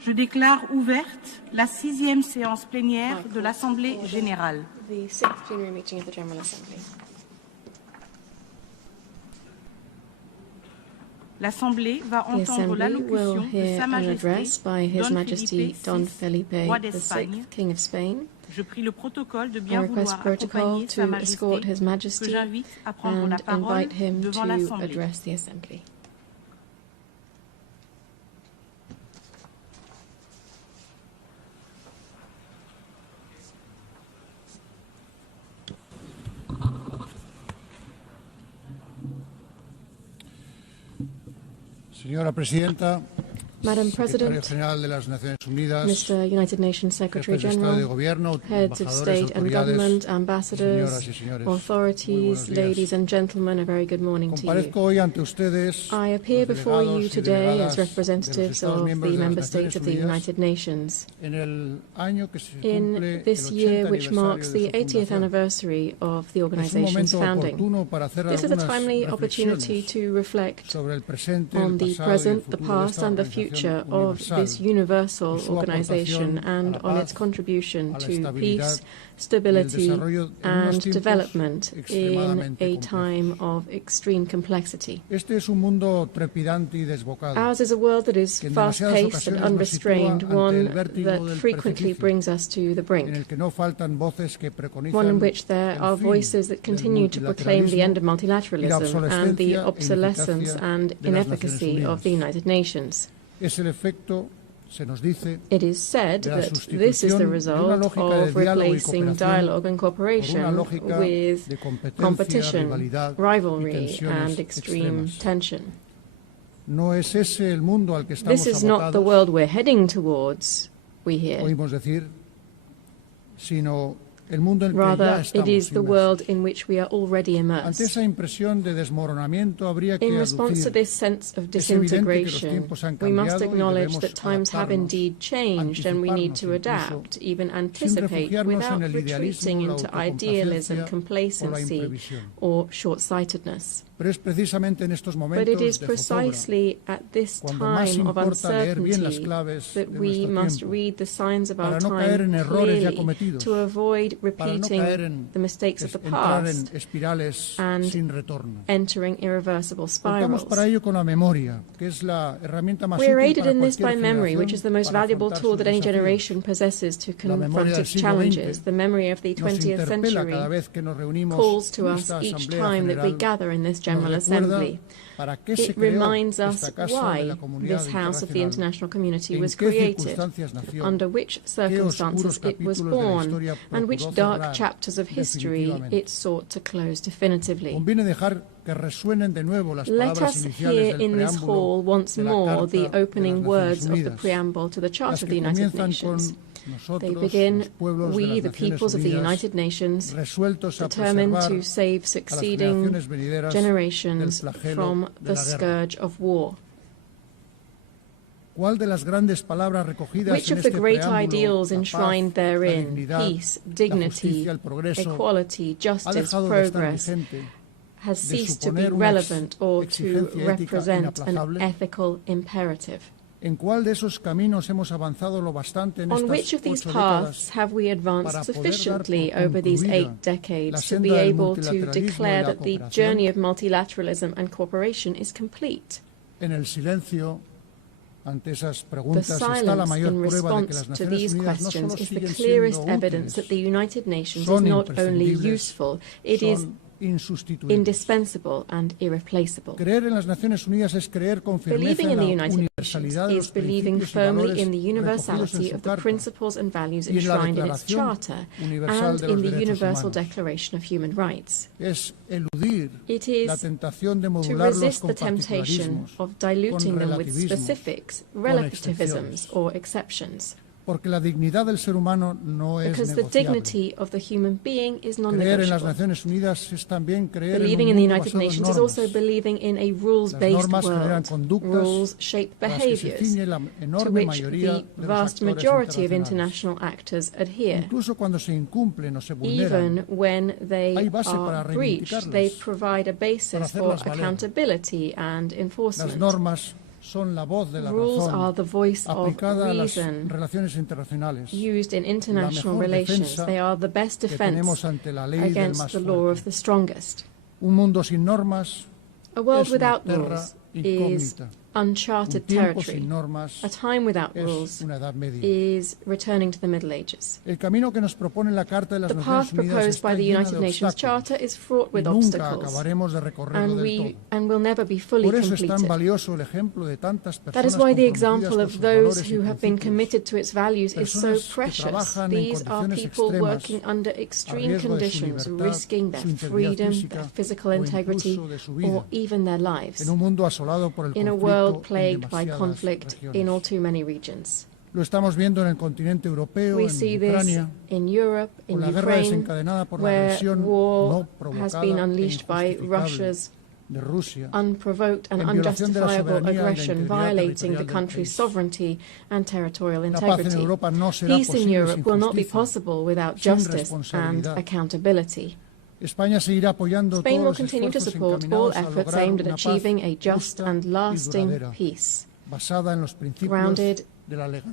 Je déclare ouverte la 6e séance plénière de l'Assemblée générale. The 6th plenary meeting of the General Assembly. L'Assemblée va entendre l'allocution de Sa Majesté Don Felipe, roi d'Espagne. King of Spain. Je prie le protocole de bien vouloir accompagner Sa Majesté, que j'invite à prendre la parole devant l'Assemblée. Señora Presidenta, Madam President, General de las Naciones Unidas, Mr. United Nations Secretary General, heads of state and government, ambassadors, authorities, ladies and gentlemen, a very good morning to you. I appear before you today as representatives of the member states of the United Nations. In this year, which marks the 80th anniversary of the organization's founding, this is a timely opportunity to reflect on the present, the past and the future of this universal organization and on its contribution to peace, stability and development in a time of extreme complexity. Ours is a world that is fast-paced and unrestrained, one that frequently brings us to the brink, one in which there are voices that continue to proclaim the end of multilateralism and the obsolescence and inefficacy of the United Nations. It is said that this is the result of replacing dialogue and cooperation with competition, rivalry, and extreme tension. This is not the world we're heading towards, we hear. Rather, it is the world in which we are already immersed. In response to this sense of disintegration, we must acknowledge that times have indeed changed and we need to adapt, even anticipate, without retreating into idealism, complacency, or short-sightedness. But it is precisely at this time of uncertainty that we must read the signs of our time clearly to avoid repeating the mistakes of the past and entering irreversible spirals. We are aided in this by memory, which is the most valuable tool that any generation possesses to confront its challenges. The memory of the 20th century calls to us each time that we gather in this General Assembly. It reminds us why this House of the International Community was created, under which circumstances it was born, and which dark chapters of history it sought to close definitively. Let us hear in this hall once more the opening words of the preamble to the Charter of the United Nations. They begin, "We, the peoples of the United Nations, determined to save succeeding generations from the scourge of war." Which of the great ideals enshrined therein, peace, dignity, equality, justice, progress, has ceased to be relevant or to represent an ethical imperative? On which of these paths have we advanced sufficiently over these 8 decades to be able to declare that the journey of multilateralism and cooperation is complete? The silence in response to these questions is the clearest evidence that the United Nations is not only useful, it is indispensable and irreplaceable. Believing in the United Nations is believing firmly in the universality of the principles and values enshrined in its Charter and in the Universal Declaration of Human Rights. It is to resist the temptation of diluting them with specifics, relativisms, or exceptions. Because the dignity of the human being is non-negotiable. Believing in the United Nations is also believing in a rules-based world. Rules shape behaviors to which the vast majority of international actors adhere. Even when they are breached, they provide a basis for accountability and enforcement. Rules are the voice of reason used in international relations. They are the best defense against the law of the strongest. A world without rules is uncharted territory. A time without rules is returning to the Middle Ages. The path proposed by the United Nations Charter is fraught with obstacles, and will never be fully completed. That is why the example of those who have been committed to its values is so precious. These are people working under extreme conditions, risking their freedom, their physical integrity, or even their lives, in a world plagued by conflict in all too many regions. We see this in Europe, in Ukraine, where war has been unleashed by Russia's unprovoked and unjustifiable aggression, violating the country's sovereignty and territorial integrity. Peace in Europe will not be possible without justice and accountability. Spain will continue to support all efforts aimed at achieving a just and lasting peace, grounded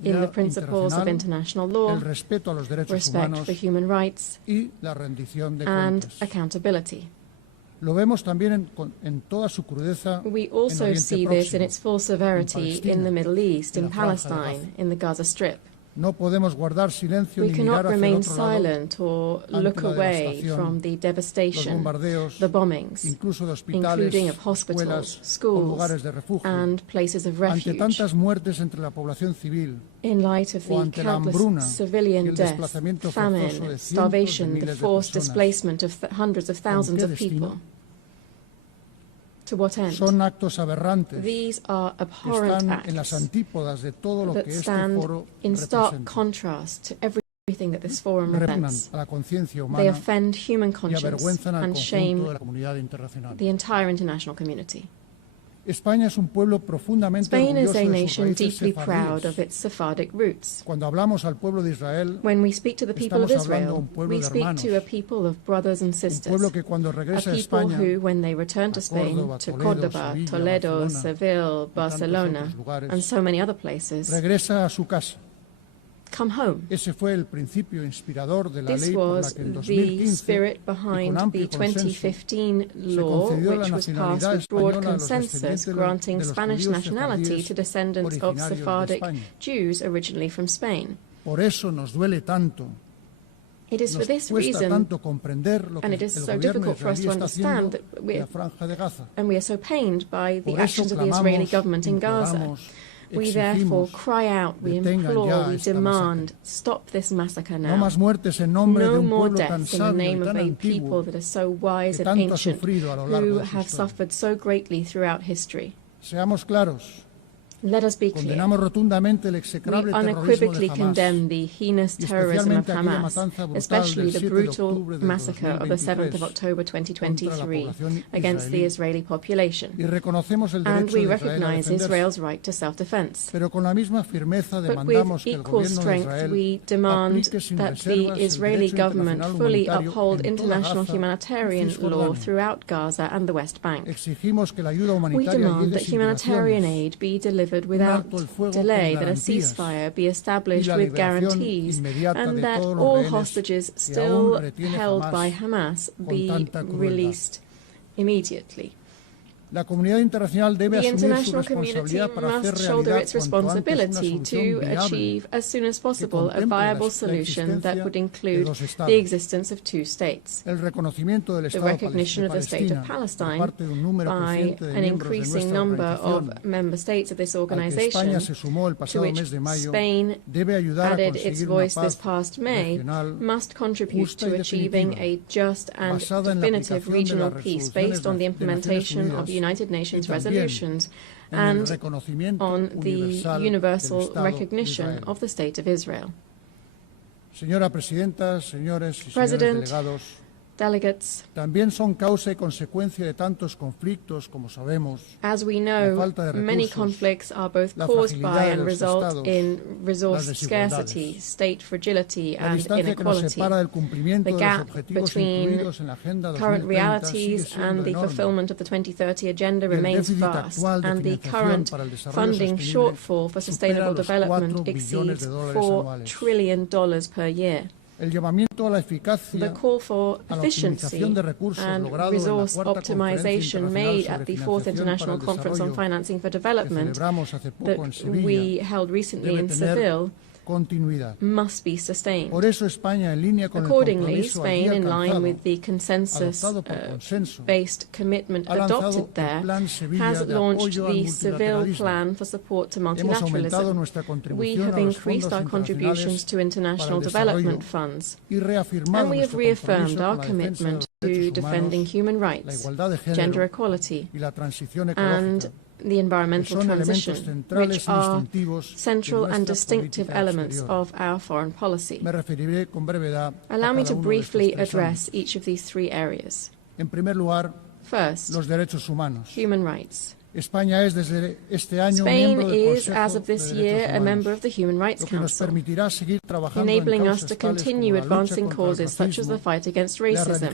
in the principles of international law, respect for human rights, and accountability. We also see this in its full severity in the Middle East, in Palestine, in the Gaza Strip. We cannot remain silent or look away from the devastation, the bombings, including of hospitals, schools, and places of refuge. In light of the countless civilian deaths, famine, starvation, the forced displacement of hundreds of thousands of people. To what end? These are abhorrent acts that stand in stark contrast to everything that this forum represents. They offend human conscience and shame the entire international community. Spain is a nation deeply proud of its Sephardic roots. When we speak to the people of Israel, we speak to a people of brothers and sisters, a people who, when they return to Spain, to Córdoba, Toledo, Seville, Barcelona, and so many other places, come home. This was the spirit behind the 2015 law, which was passed with broad consensus, granting Spanish nationality to descendants of Sephardic Jews originally from Spain. It is for this reason, and it is so difficult for us to understand, that we are so pained by the actions of the Israeli government in Gaza. We therefore cry out, we implore, we demand, stop this massacre now. No more deaths in the name of a people that are so wise and ancient, who have suffered so greatly throughout history. Let us be clear. We unequivocally condemn the heinous terrorism of Hamas, especially the brutal massacre of the 7th of October 2023 against the Israeli population. And we recognize Israel's right to self-defense. But with equal strength, we demand that the Israeli government fully uphold international humanitarian law throughout Gaza and the West Bank. We demand that humanitarian aid be delivered without delay, that a ceasefire be established with guarantees, and that all hostages still held by Hamas be released immediately. The international community must shoulder its responsibility to achieve as soon as possible a viable solution that would include the existence of two states. The recognition of the State of Palestine by an increasing number of member states of this organization, to which Spain added its voice this past May, must contribute to achieving a just and definitive regional peace based on the implementation of United Nations resolutions and on the universal recognition of the State of Israel. President, delegates, también son causa y consecuencia de tantos conflictos, como sabemos. As we know, many conflicts are both caused by and result in resource scarcity, state fragility, and inequality. The gap between current realities and the fulfillment of the 2030 Agenda remains vast, and the current funding shortfall for sustainable development exceeds $4 trillion per year. The call for efficiency and resource optimization made at the Fourth International Conference on Financing for Development that we held recently in Seville must be sustained. Accordingly, Spain, in line with the consensus-based commitment adopted there, has launched the Seville Plan for support to multilateralism. We have increased our contributions to international development funds, and we have reaffirmed our commitment to defending human rights, gender equality, and the environmental transition, which are central and distinctive elements of our foreign policy. Allow me to briefly address each of these three areas. First, human rights. Spain is, as of this year, a member of the Human Rights Council, enabling us to continue advancing causes such as the fight against racism,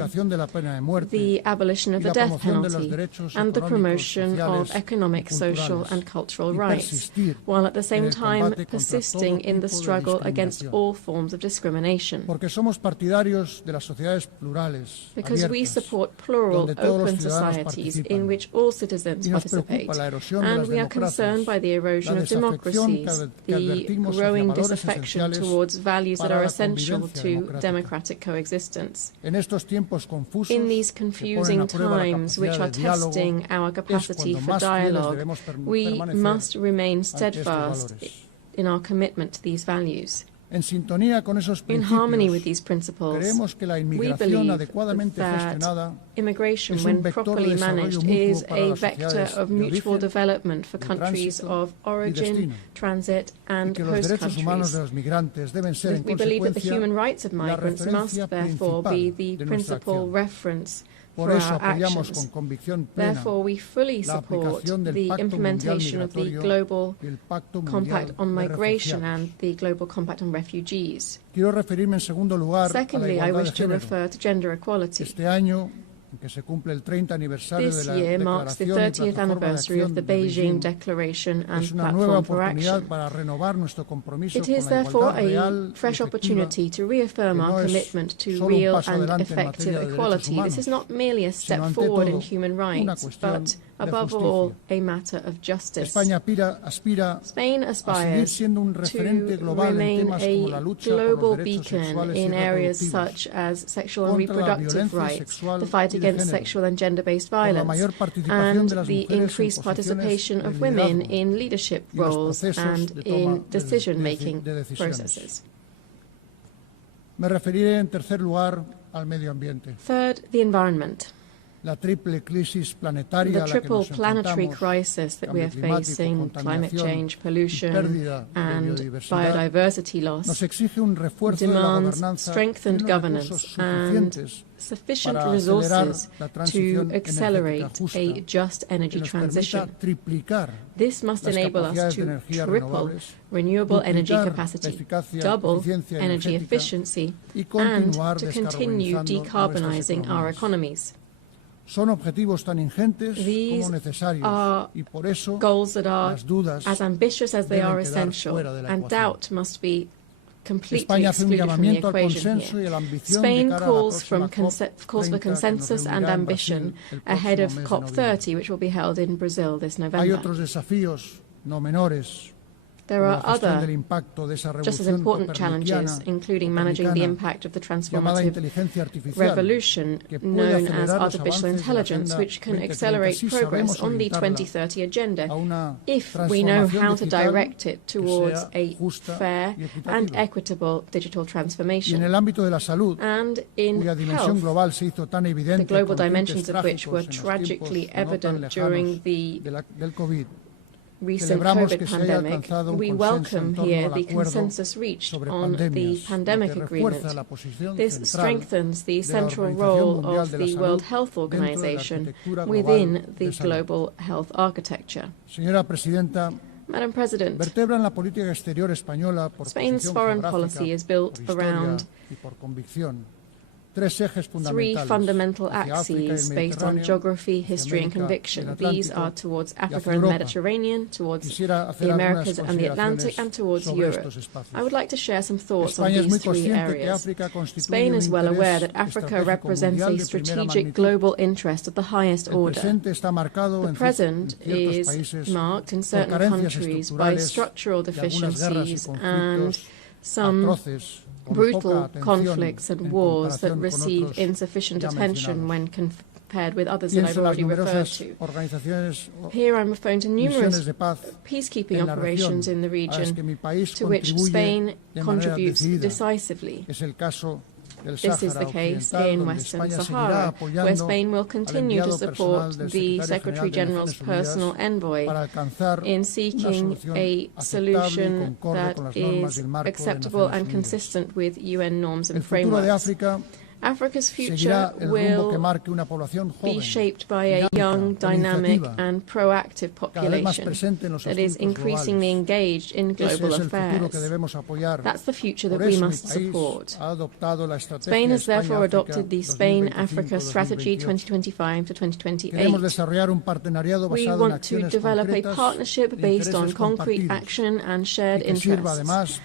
the abolition of the death penalty, and the promotion of economic, social, and cultural rights, while at the same time persisting in the struggle against all forms of discrimination. Because we support plural, open societies in which all citizens participate, and we are concerned by the erosion of democracies, the growing disaffection towards values that are essential to democratic coexistence. In these confusing times, which are testing our capacity for dialogue, we must remain steadfast in our commitment to these values. In harmony with these principles, we believe that immigration, when properly managed, is a vector of mutual development for countries of origin, transit, and host countries. We believe that the human rights of migrants must therefore be the principal reference for our actions. Therefore, we fully support the implementation of the Global Compact on Migration and the Global Compact on Refugees. Secondly, I wish to refer to gender equality. This year marks the 30th anniversary of the Beijing Declaration and Platform for Action. It is therefore a fresh opportunity to reaffirm our commitment to real and effective equality. This is not merely a step forward in human rights, but above all, a matter of justice. Spain aspires to remain a global beacon in areas such as sexual and reproductive rights, the fight against sexual and gender-based violence, and the increased participation of women in leadership roles and in decision-making processes. Third, the environment. The triple planetary crisis that we are facing, climate change, pollution, and biodiversity loss, demands strengthened governance and sufficient resources to accelerate a just energy transition. This must enable us to triple renewable energy capacity, double energy efficiency, and to continue decarbonizing our economies. These are goals that are as ambitious as they are essential, and doubt must be completely excluded from the equation here. Spain calls for consensus and ambition ahead of COP30, which will be held in Brazil this November. There are other just as important challenges, including managing the impact of the transformative revolution known as artificial intelligence, which can accelerate progress on the 2030 agenda if we know how to direct it towards a fair and equitable digital transformation. And in health, the global dimensions of which were tragically evident during the recent COVID pandemic, we welcome here the consensus reached on the pandemic agreement. This strengthens the central role of the World Health Organization within the global health architecture. Madam President, Spain's foreign policy is built around three fundamental axes based on geography, history and conviction. These are towards Africa and the Mediterranean, towards the Americas and the Atlantic, and towards Europe. I would like to share some thoughts on these three areas. Spain is well aware that Africa represents a strategic global interest of the highest order. The present is marked in certain countries by structural deficiencies and some brutal conflicts and wars that receive insufficient attention when compared with others that I've already referred to. Here I'm referring to numerous peacekeeping operations in the region to which Spain contributes decisively. This is the case in Western Sahara, where Spain will continue to support the Secretary-General's personal envoy in seeking a solution that is acceptable and consistent with UN norms and frameworks. Africa's future will be shaped by a young, dynamic and proactive population that is increasingly engaged in global affairs. That's the future that we must support. Spain has therefore adopted the Spain-Africa Strategy 2025 to 2028. We want to develop a partnership based on concrete action and shared interests,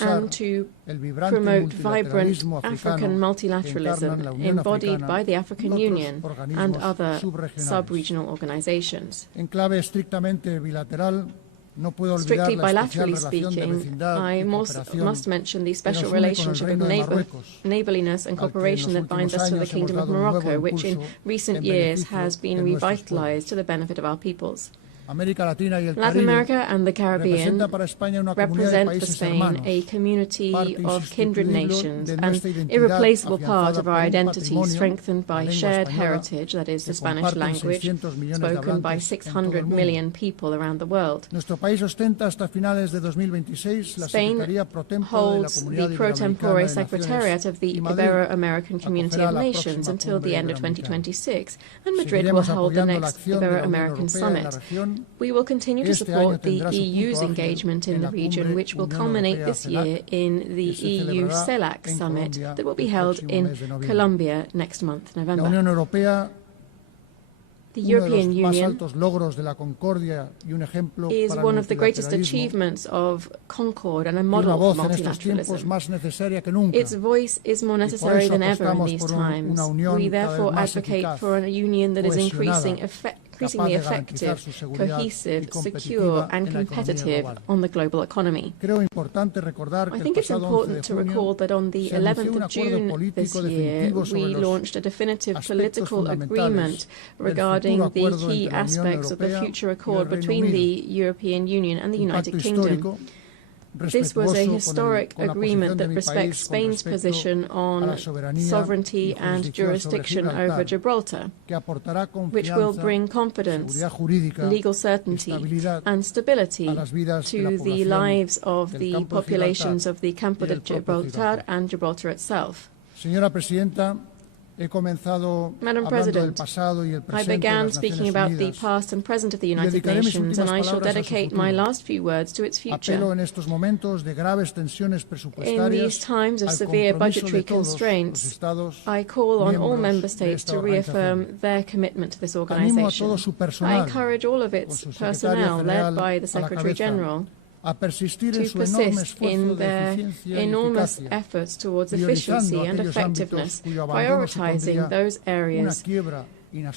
and to promote vibrant African multilateralism embodied by the African Union and other sub-regional organizations. Strictly bilaterally speaking, I must mention the special relationship of neighbourliness and cooperation that binds us to the Kingdom of Morocco, which in recent years has been revitalized to the benefit of our peoples. Latin America and the Caribbean represent for Spain a community of kindred nations, an irreplaceable part of our identity strengthened by shared heritage, that is the Spanish language, spoken by 600 million people around the world. Spain holds the pro tempore secretariat of the Ibero-American Community of Nations until the end of 2026, and Madrid will hold the next Ibero-American Summit. We will continue to support the EU's engagement in the region, which will culminate this year in the EU CELAC summit that will be held in Colombia next month, November. The European Union is one of the greatest achievements of concord and a model for multilateralism. Its voice is more necessary than ever in these times. We therefore advocate for a union that is increasingly effective, cohesive, secure and competitive on the global economy. I think it's important to recall that on the 11th of June this year, we launched a definitive political agreement regarding the key aspects of the future accord between the European Union and the United Kingdom. This was a historic agreement that respects Spain's position on sovereignty and jurisdiction over Gibraltar, which will bring confidence, legal certainty and stability to the lives of the populations of the Campo de Gibraltar and Gibraltar itself. Madam President, I began speaking about the past and present of the United Nations, and I shall dedicate my last few words to its future. In these times of severe budgetary constraints, I call on all member states to reaffirm their commitment to this organization. I encourage all of its personnel, led by the Secretary-General, to persist in their enormous efforts towards efficiency and effectiveness, prioritizing those areas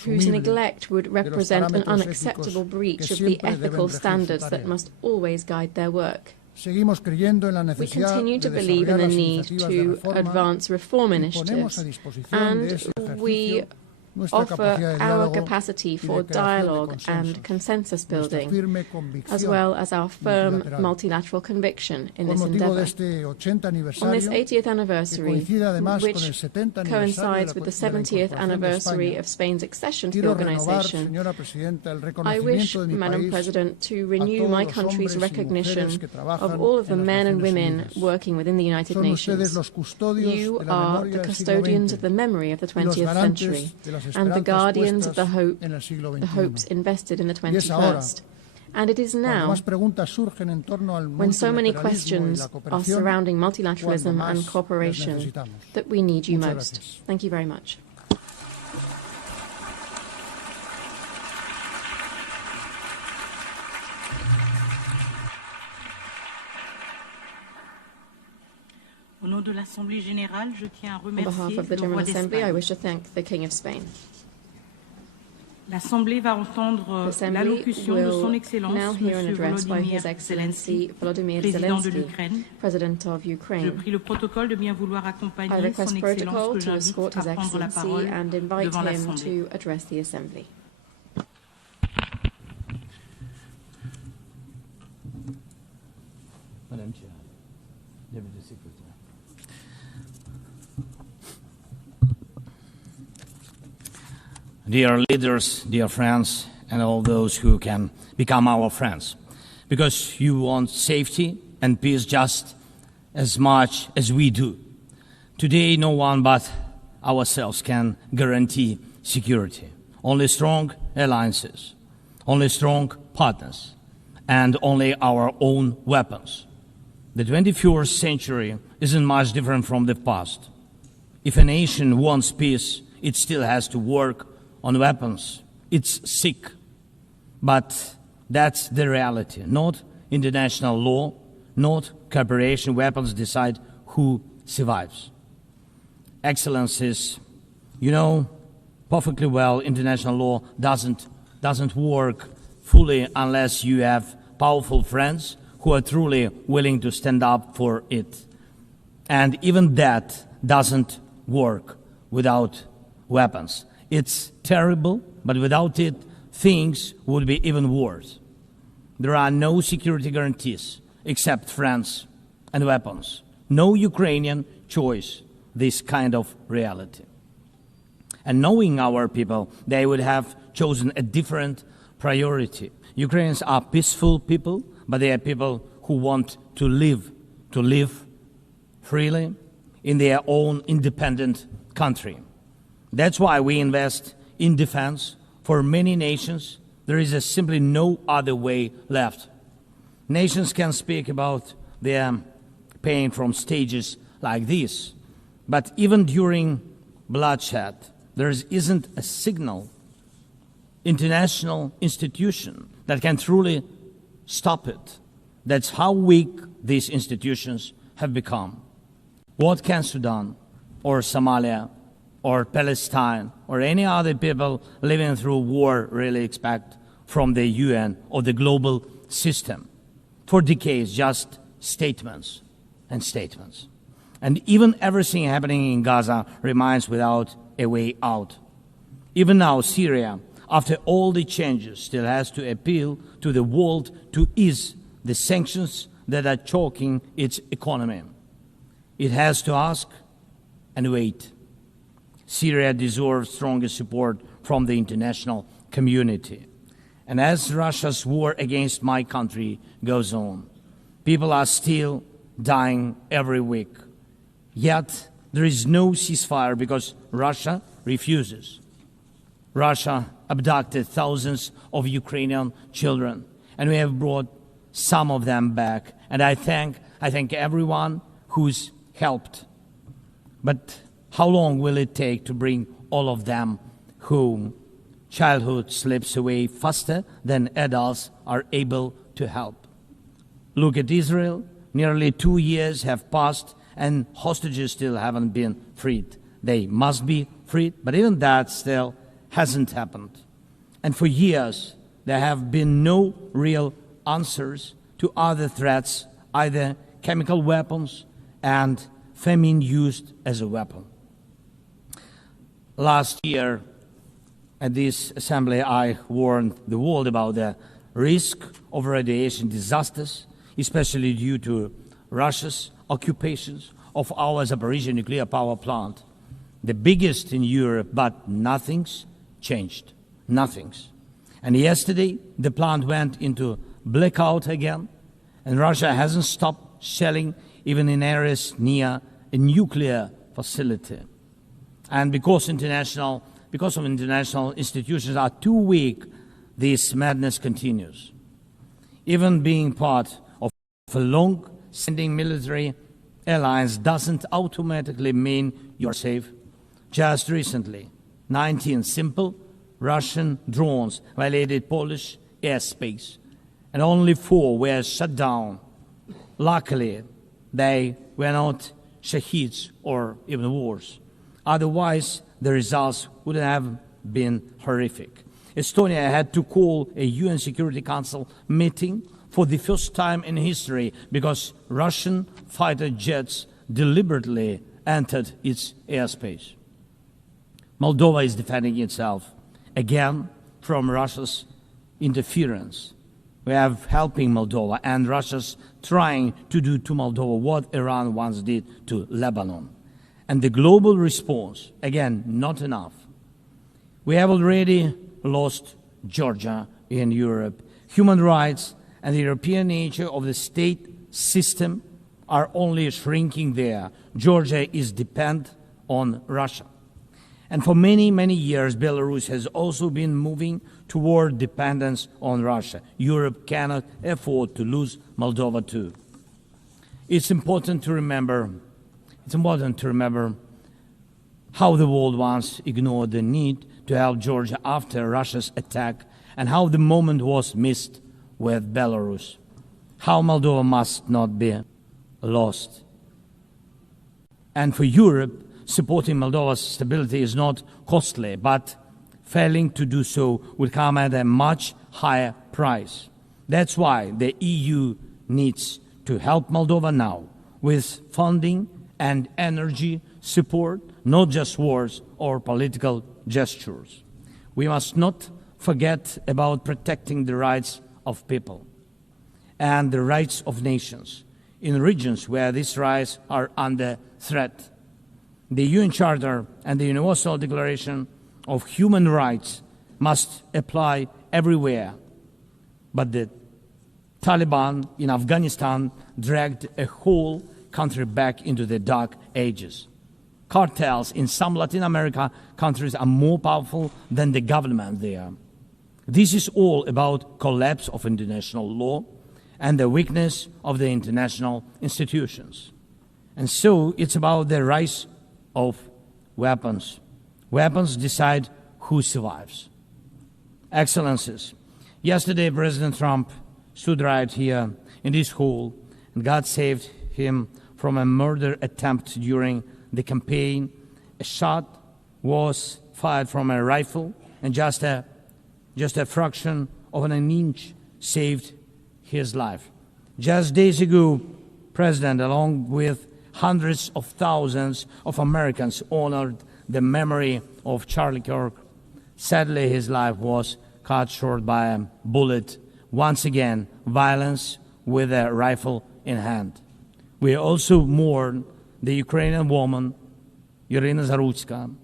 whose neglect would represent an unacceptable breach of the ethical standards that must always guide their work. We continue to believe in the need to advance reform initiatives, and we offer our capacity for dialogue and consensus building, as well as our firm multilateral conviction in this endeavor. On this 80th anniversary, which coincides with the 70th anniversary of Spain's accession to the organization, I wish, Madam President, to renew my country's recognition of all of the men and women working within the United Nations. You are the custodians of the memory of the 20th century and the guardians of the hopes invested in the 21st. And it is now, when so many questions are surrounding multilateralism and cooperation, that we need you most. Thank you very much. On behalf of the General Assembly, I wish to thank the King of Spain. L'Assemblée va entendre l'allocution de son Excellence, now hear an address by His Excellency Volodymyr Zelensky, President of Ukraine. Je prie le protocole de bien vouloir I accompagner request son Excellence protocol que to escort j'invite His à prendre la Excellency parole and invite devant him l'Assemblée. to address the Assembly. Madam Chair, Deputy Secretary. Dear leaders, dear friends, and all those who can become our friends, because you want safety and peace just as much as we do. Today, no one but ourselves can guarantee security. Only strong alliances, only strong partners, and only our own weapons. The 21st century isn't much different from the past. If a nation wants peace, it still has to work on weapons. It's sick. But that's the reality. Not international law, not cooperation. Weapons decide who survives. Excellencies, you know perfectly well international law doesn't work fully unless you have powerful friends who are truly willing to stand up for it. And even that doesn't work without weapons. It's terrible, but without it, things would be even worse. There are no security guarantees except friends and weapons. No Ukrainian choice this kind of reality. And knowing our people, they would have chosen a different priority. Ukrainians are peaceful people, but they are people who want to live freely in their own independent country. That's why we invest in defense. For many nations, there is simply no other way left. Nations can speak about their pain from stages like this, but even during bloodshed, there isn't a single international institution that can truly stop it. That's how weak these institutions have become. What can Sudan or Somalia or Palestine or any other people living through war really expect from the UN or the global system? For decades, just statements and statements. And even everything happening in Gaza remains without a way out. Even now, Syria, after all the changes, still has to appeal to the world to ease the sanctions that are choking its economy. It has to ask and wait. Syria deserves stronger support from the international community. And as Russia's war against my country goes on, people are still dying every week. Yet there is no ceasefire because Russia refuses. Russia abducted thousands of Ukrainian children, and we have brought some of them back. And I thank everyone who's helped. But how long will it take to bring all of them home? Childhood slips away faster than adults are able to help. Look at Israel. Nearly 2 years have passed and hostages still haven't been freed. They must be freed, but even that still hasn't happened. And for years, there have been no real answers to other threats, either chemical weapons and famine used as a weapon. Last year, At this assembly, I warned the world about the risk of radiation disasters, especially due to Russia's occupations of our Zaporizhzhia nuclear power plant, the biggest in Europe, but nothing's changed. Nothing's. And yesterday, the plant went into blackout again, and Russia hasn't stopped shelling even in areas near a nuclear facility. And because of international institutions are too weak, this madness continues. Even being part of a long-standing military alliance doesn't automatically mean you're safe. Just recently, 19 simple Russian drones violated Polish airspace, and only 4 were shut down. Luckily, they were not shaheeds or even worse. Otherwise, the results would have been horrific. Estonia had to call a UN Security Council meeting for the first time in history because Russian fighter jets deliberately entered its airspace. Moldova is defending itself again from Russia's interference. We are helping Moldova, and Russia's trying to do to Moldova what Iran once did to Lebanon. And the global response, again, not enough. We have already lost Georgia in Europe. Human rights and the European nature of the state system are only shrinking there. Georgia is dependent on Russia. And for many, many years, Belarus has also been moving toward dependence on Russia. Europe cannot afford to lose Moldova too. It's important to remember how the world once ignored the need to help Georgia after Russia's attack, and how the moment was missed with Belarus. How Moldova must not be lost. And for Europe, supporting Moldova's stability is not costly, but failing to do so will come at a much higher price. That's why the EU needs to help Moldova now with funding and energy support, not just words or political gestures. We must not forget about protecting the rights of people and the rights of nations in regions where these rights are under threat. The UN Charter and the Universal Declaration of Human Rights must apply everywhere. But the Taliban in Afghanistan dragged a whole country back into the dark ages. Cartels in some Latin America countries are more powerful than the government there. This is all about collapse of international law and the weakness of the international institutions. And so it's about the rise of weapons. Weapons decide who survives. Excellencies, yesterday President Trump stood right here in this hall, and God saved him from a murder attempt during the campaign. A shot was fired from a rifle, and just a fraction of an inch saved his life. Just days ago, President, along with hundreds of thousands of Americans, honored the memory of Charlie Kirk. Sadly, his life was cut short by a bullet. Once again, violence with a rifle in hand. We also mourn the Ukrainian woman, Irina Zarutska.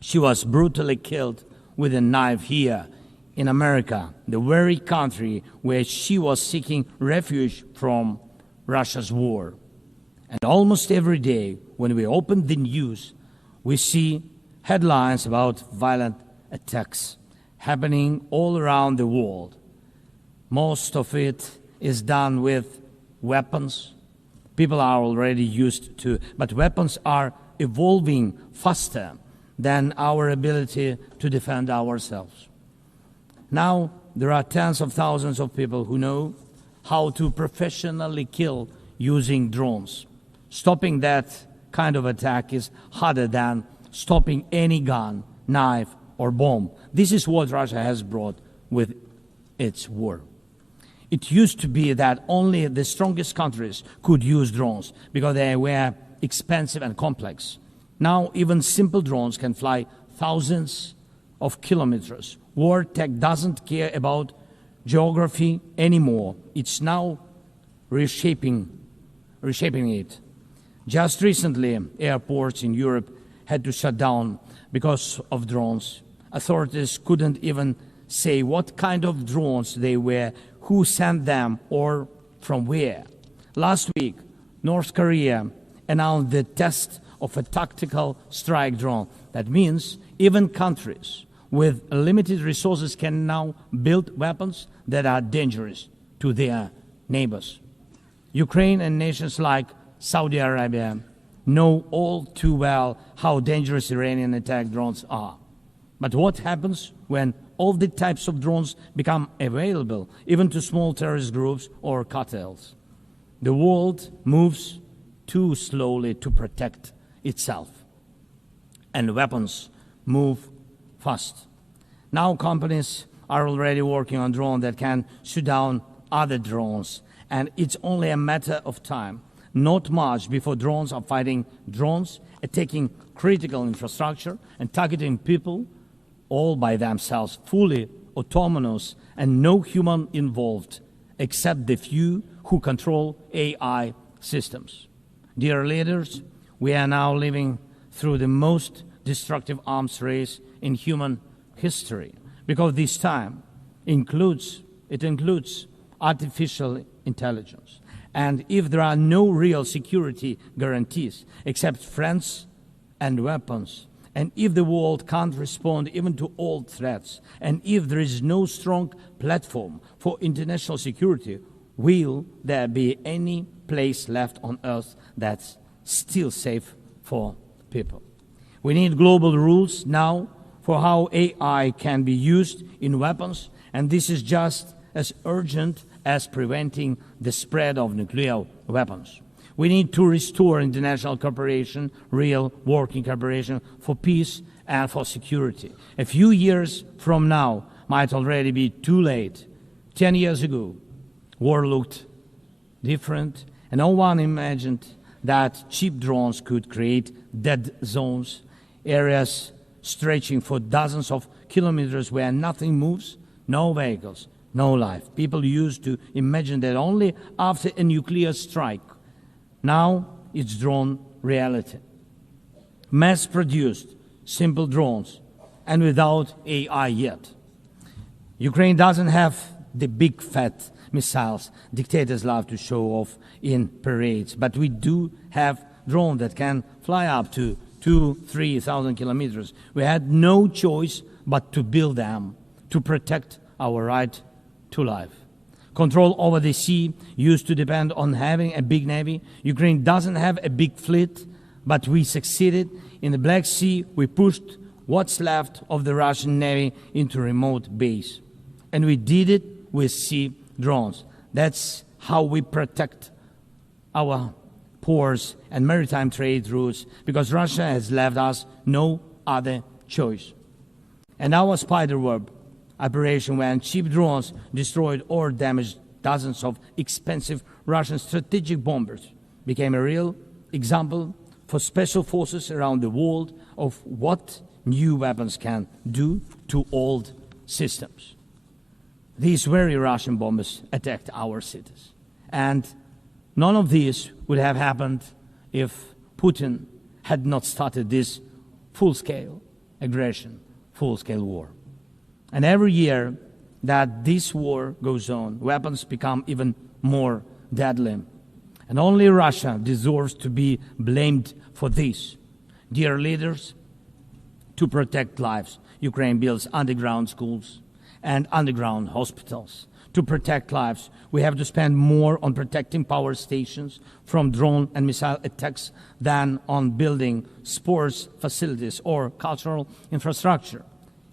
She was brutally killed with a knife here in America, the very country where she was seeking refuge from Russia's war. And almost every day, when we open the news, we see headlines about violent attacks happening all around the world. Most of it is done with weapons. People are already used to, but weapons are evolving faster than our ability to defend ourselves. Now, there are tens of thousands of people who know how to professionally kill using drones. Stopping that kind of attack is harder than stopping any gun, knife, or bomb. This is what Russia has brought with its war. It used to be that only the strongest countries could use drones because they were expensive and complex. Now, even simple drones can fly thousands of kilometers. War tech doesn't care about geography anymore. It's now reshaping it. Just recently, airports in Europe had to shut down because of drones. Authorities couldn't even say what kind of drones they were, who sent them, or from where. Last week, North Korea announced the test of a tactical strike drone. That means even countries with limited resources can now build weapons that are dangerous to their neighbors. Ukraine and nations like Saudi Arabia know all too well how dangerous Iranian attack drones are. But what happens when all the types of drones become available, even to small terrorist groups or cartels? The world moves too slowly to protect itself, and weapons move fast. Now companies are already working on drones that can shoot down other drones, and it's only a matter of time, not much, before drones are fighting drones, attacking critical infrastructure and targeting people all by themselves, fully autonomous and no human involved, except the few who control AI systems. Dear leaders, we are now living through the most destructive arms race in human history, because this time includes artificial intelligence. And if there are no real security guarantees except friends and weapons, and if the world can't respond even to old threats, and if there is no strong platform for international security, will there be any place left on Earth that's still safe for people? We need global rules now for how AI can be used in weapons, and this is just as urgent as preventing the spread of nuclear weapons. We need to restore international cooperation, real working cooperation for peace and for security. A few years from now might already be too late. 10 years ago, war looked different, and no one imagined that cheap drones could create dead zones, areas stretching for dozens of kilometers where nothing moves, no vehicles, no life. People used to imagine that only after a nuclear strike. Now it's drawn reality. Mass-produced, simple drones, and without AI yet. Ukraine doesn't have the big fat missiles dictators love to show off in parades, but we do have drones that can fly up to 2,000-3,000 kilometers. We had no choice but to build them to protect our right to life. Control over the sea used to depend on having a big navy. Ukraine doesn't have a big fleet, but we succeeded. In the Black Sea, we pushed what's left of the Russian navy into remote base. And we did it with sea drones. That's how we protect our ports and maritime trade routes, because Russia has left us no other choice. And our spiderweb operation, when cheap drones destroyed or damaged dozens of expensive Russian strategic bombers, became a real example for special forces around the world of what new weapons can do to old systems. These very Russian bombers attacked our cities. And none of this would have happened if Putin had not started this full-scale aggression, full-scale war. And every year that this war goes on, weapons become even more deadly. And only Russia deserves to be blamed for this. Dear leaders, to protect lives, Ukraine builds underground schools and underground hospitals. To protect lives, we have to spend more on protecting power stations from drone and missile attacks than on building sports facilities or cultural infrastructure.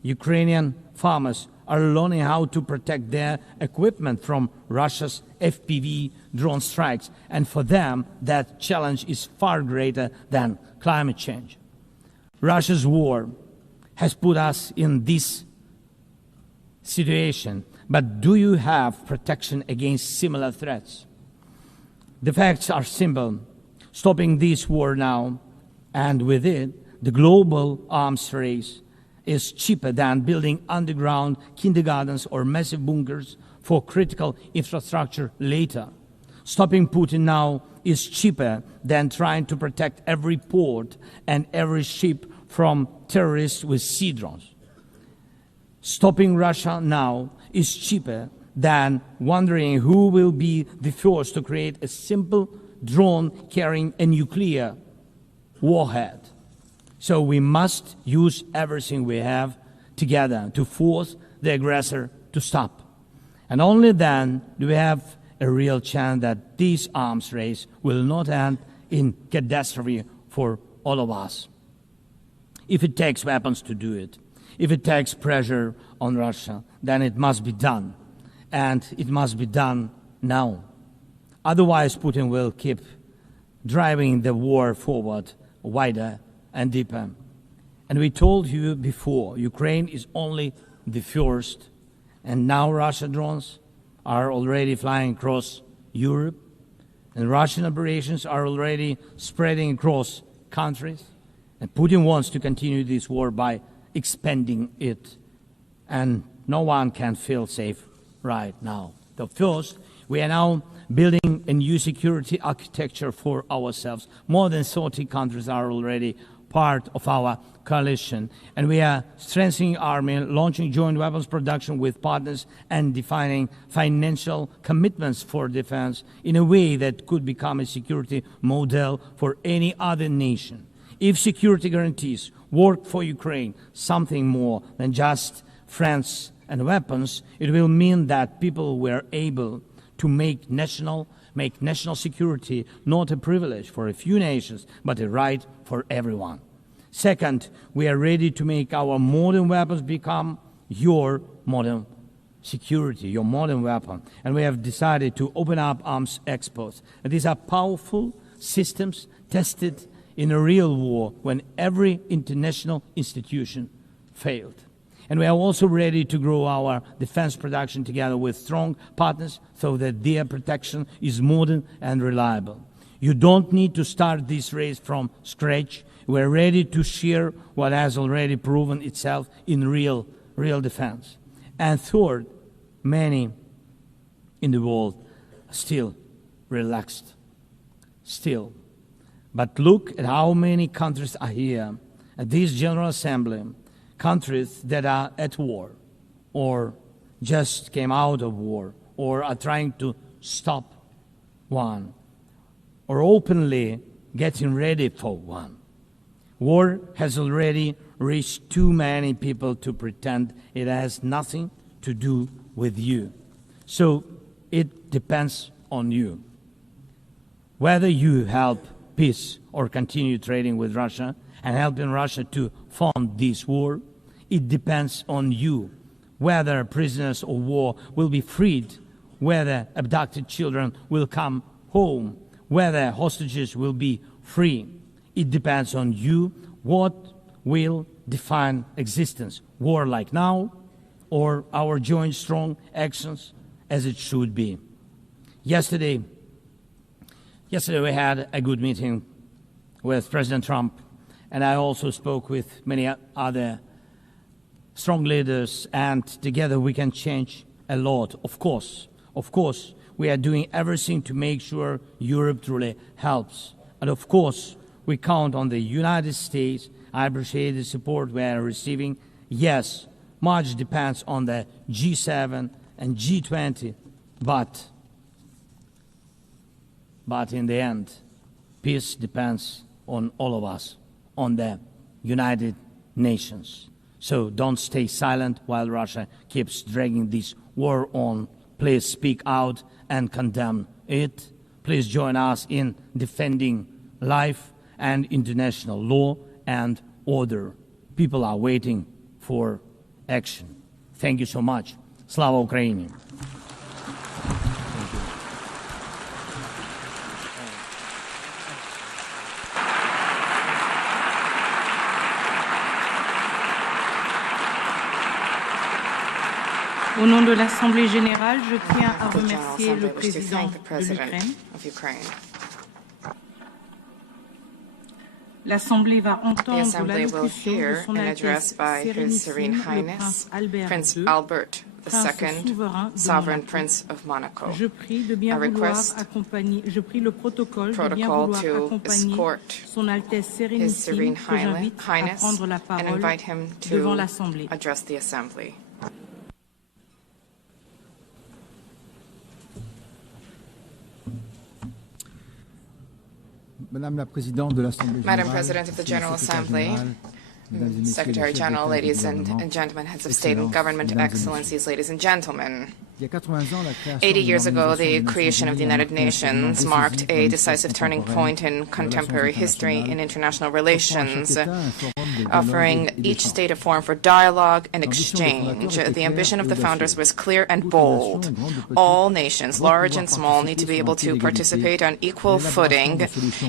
Ukrainian farmers are learning how to protect their equipment from Russia's FPV drone strikes, and for them that challenge is far greater than climate change. Russia's war has put us in this situation, but do you have protection against similar threats? The facts are simple. Stopping this war now, and with it, the global arms race, is cheaper than building underground kindergartens or massive bunkers for critical infrastructure later. Stopping Putin now is cheaper than trying to protect every port and every ship from terrorists with sea drones. Stopping Russia now is cheaper than wondering who will be the first to create a simple drone carrying a nuclear warhead. So we must use everything we have together to force the aggressor to stop. And only then do we have a real chance that this arms race will not end in catastrophe for all of us. If it takes weapons to do it, if it takes pressure on Russia, then it must be done. And it must be done now. Otherwise, Putin will keep driving the war forward wider and deeper. And we told you before, Ukraine is only the first, and now Russian drones are already flying across Europe, and Russian operations are already spreading across countries, and Putin wants to continue this war by expanding it, and no one can feel safe right now. So first, we are now building a new security architecture for ourselves. More than 30 countries are already part of our coalition, and we are strengthening army, launching joint weapons production with partners, and defining financial commitments for defense in a way that could become a security model for any other nation. If security guarantees work for Ukraine, something more than just friends and weapons, it will mean that people were able to make national security not a privilege for a few nations, but a right for everyone. Second, we are ready to make our modern weapons become your modern security, your modern weapon. And we have decided to open up arms exports. And these are powerful systems tested in a real war when every international institution failed. And we are also ready to grow our defense production together with strong partners so that their protection is modern and reliable. You don't need to start this race from scratch. We are ready to share what has already proven itself in real defense. And third, many in the world are still relaxed. Still. But look at how many countries are here at this General Assembly. Countries that are at war, or just came out of war, or are trying to stop one, or openly getting ready for one. War has already reached too many people to pretend it has nothing to do with you. So it depends on you. Whether you help peace or continue trading with Russia and helping Russia to fund this war, it depends on you. Whether prisoners of war will be freed, whether abducted children will come home, whether hostages will be free. It depends on you what will define existence, war like now, or our joint strong actions as it should be. Yesterday we had a good meeting with President Trump, and I also spoke with many other strong leaders, and together we can change a lot. Of course, we are doing everything to make sure Europe truly helps. And of course, we count on the United States. I appreciate the support we are receiving. Yes, much depends on the G7 and G20, but in the end, peace depends on all of us, on the United Nations. So don't stay silent while Russia keeps dragging this war on. Please speak out and condemn it. Please join us in defending life and international law and order. People are waiting for action. Thank you so much. Slava Ukraini. Au nom de l'Assemblée générale, je tiens à remercier le président de l'Ukraine The Assembly will hear an address by His Serene Highness, Prince Albert II, Sovereign Prince of Monaco. I request protocol to escort His Serene Highness and invite him to address the Assembly. Madam President of the General Assembly, Secretary General, ladies and gentlemen, heads of state and government, excellencies, ladies and gentlemen. 80 years ago, the creation of the United Nations marked a decisive turning point in contemporary history in international relations, offering each state a forum for dialogue and exchange. The ambition of the founders was clear and bold. All nations, large and small, need to be able to participate on equal footing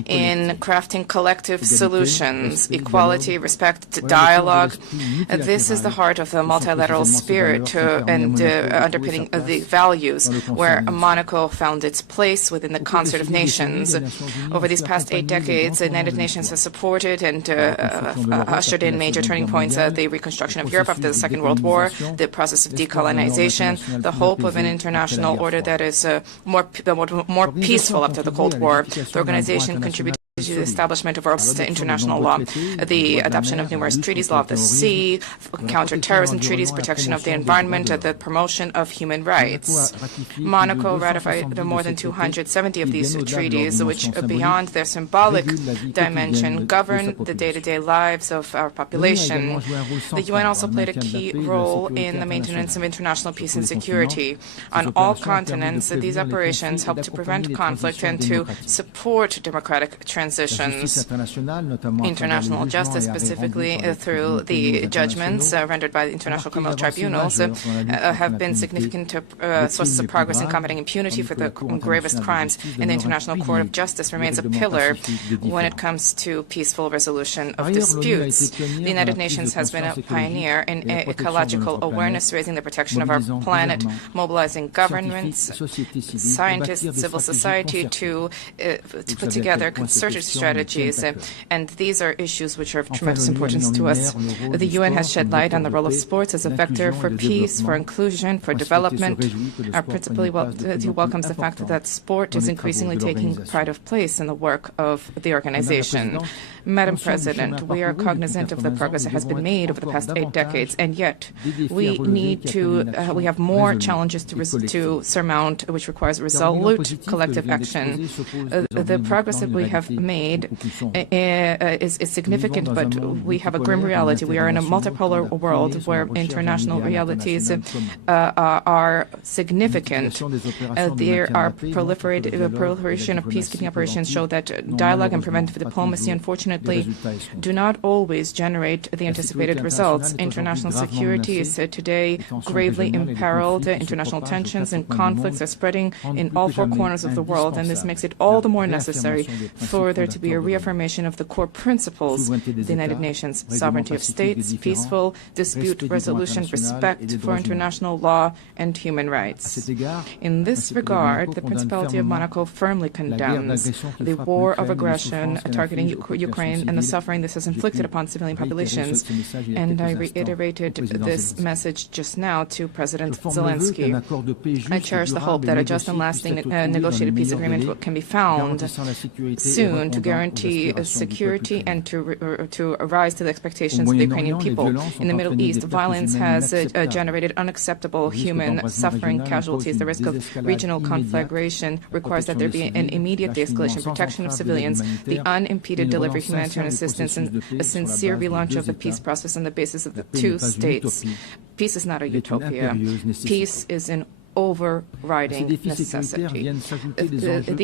in crafting collective solutions, equality, respect, dialogue. This is the heart of the multilateral spirit and underpinning the values where Monaco found its place within the concert of nations. Over these past 8 decades, the United Nations has supported and ushered in major turning points: the reconstruction of Europe after the Second World War, the process of decolonization, the hope of an international order that is more peaceful after the Cold War. The organization contributed to the establishment of robust international law, the adoption of numerous treaties, law of the sea, counter-terrorism treaties, protection of the environment, the promotion of human rights. Monaco ratified more than 270 of these treaties, which, beyond their symbolic dimension, govern the day-to-day lives of our population. The UN also played a key role in the maintenance of international peace and security. On all continents, these operations help to prevent conflict and to support democratic transitions. International justice, specifically through the judgments rendered by the international criminal tribunals, have been significant sources of progress in combating impunity for the gravest crimes, and the International Court of Justice remains a pillar when it comes to peaceful resolution of disputes. The United Nations has been a pioneer in ecological awareness, raising the protection of our planet, mobilizing governments, scientists, civil society to put together concerted strategies, and these are issues which are of tremendous importance to us. The UN has shed light on the role of sports as a vector for peace, for inclusion, for development. Our principally welcomes the fact that sport is increasingly taking pride of place in the work of the organization. Madam President, we are cognizant of the progress that has been made over the past 8 decades, and yet we have more challenges to surmount, which requires resolute collective action. The progress that we have made is significant, but we have a grim reality. We are in a multipolar world where international realities are significant. There are proliferation of peacekeeping operations show that dialogue and preventive diplomacy, unfortunately, do not always generate the anticipated results. International security is today gravely imperiled. International tensions and conflicts are spreading in all 4 corners of the world, and this makes it all the more necessary for there to be a reaffirmation of the core principles of the United Nations: sovereignty of states, peaceful dispute resolution, respect for international law and human rights. In this regard, the Principality of Monaco firmly condemns the war of aggression targeting Ukraine and the suffering this has inflicted upon civilian populations, and I reiterated this message just now to President Zelensky. I cherish the hope that a just and lasting negotiated peace agreement can be found soon to guarantee security and to rise to the expectations of the Ukrainian people. In the Middle East, violence has generated unacceptable human suffering, casualties. The risk of regional conflagration requires that there be an immediate de-escalation, protection of civilians, the unimpeded delivery of humanitarian assistance, and a sincere relaunch of the peace process on the basis of the 2 states. Peace is not a utopia. Peace is an overriding necessity.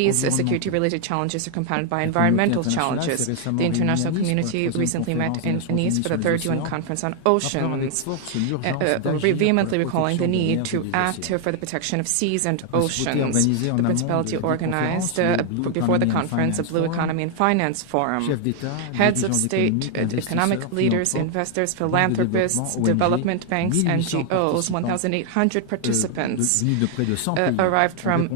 These security-related challenges are compounded by environmental challenges. The international community recently met in Nice for the 3rd UN Conference on Oceans, vehemently recalling the need to act for the protection of seas and oceans. The Principality organized, before the conference, a Blue Economy and Finance Forum. Heads of state, economic leaders, investors, philanthropists, development banks, NGOs, 1,800 participants arrived from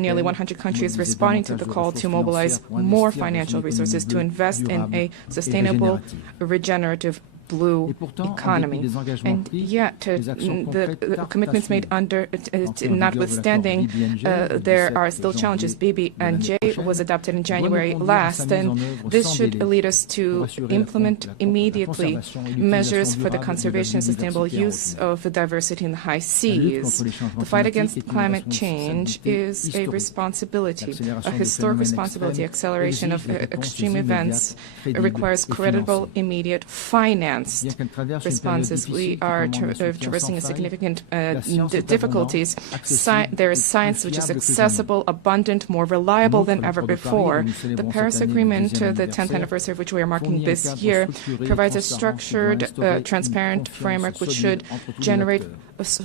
nearly 100 countries responding to the call to mobilize more financial resources to invest in a sustainable, regenerative blue economy. And yet, the commitments made notwithstanding, there are still challenges. BBNJ was adopted in January last, and this should lead us to implement immediately measures for the conservation and sustainable use of the diversity in the high seas. The fight against climate change is a responsibility, a historic responsibility. Acceleration of extreme events requires credible, immediate finance responses. We are traversing a significant difficulties. There is science which is accessible, abundant, more reliable than ever before. The Paris Agreement, the 10th anniversary of which we are marking this year, provides a structured, transparent framework which should generate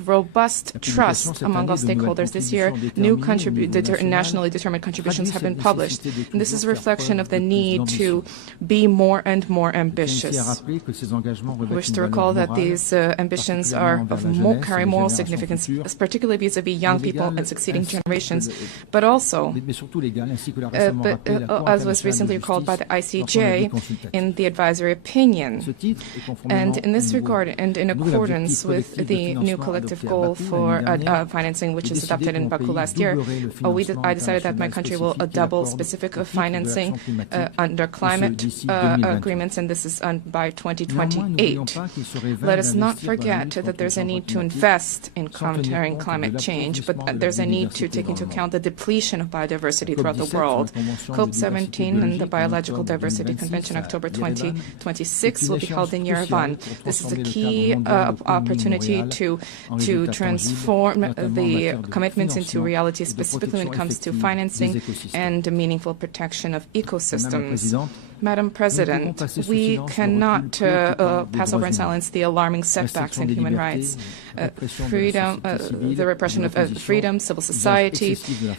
robust trust among all stakeholders. This year, new nationally determined contributions have been published. And this is a reflection of the need to be more and more ambitious. I wish to recall that these ambitions carry moral significance, particularly vis-à-vis young people and succeeding generations, but also, as was recently recalled by the ICJ in the advisory opinion. And in this regard, and in accordance with the new collective goal for financing, which was adopted in Baku last year, I decided that my country will double specific financing under climate agreements, and this is by 2028. Let us not forget that there's a need to invest in countering climate change, but there's a need to take into account the depletion of biodiversity throughout the world. COP17 and the Biological Diversity Convention, October 2026, will be held in Yerevan. This is a key opportunity to transform the commitments into reality, specifically when it comes to financing and meaningful protection of ecosystems. Madam President, we cannot pass over in silence the alarming setbacks in human rights. Freedom, the repression of freedom, civil society,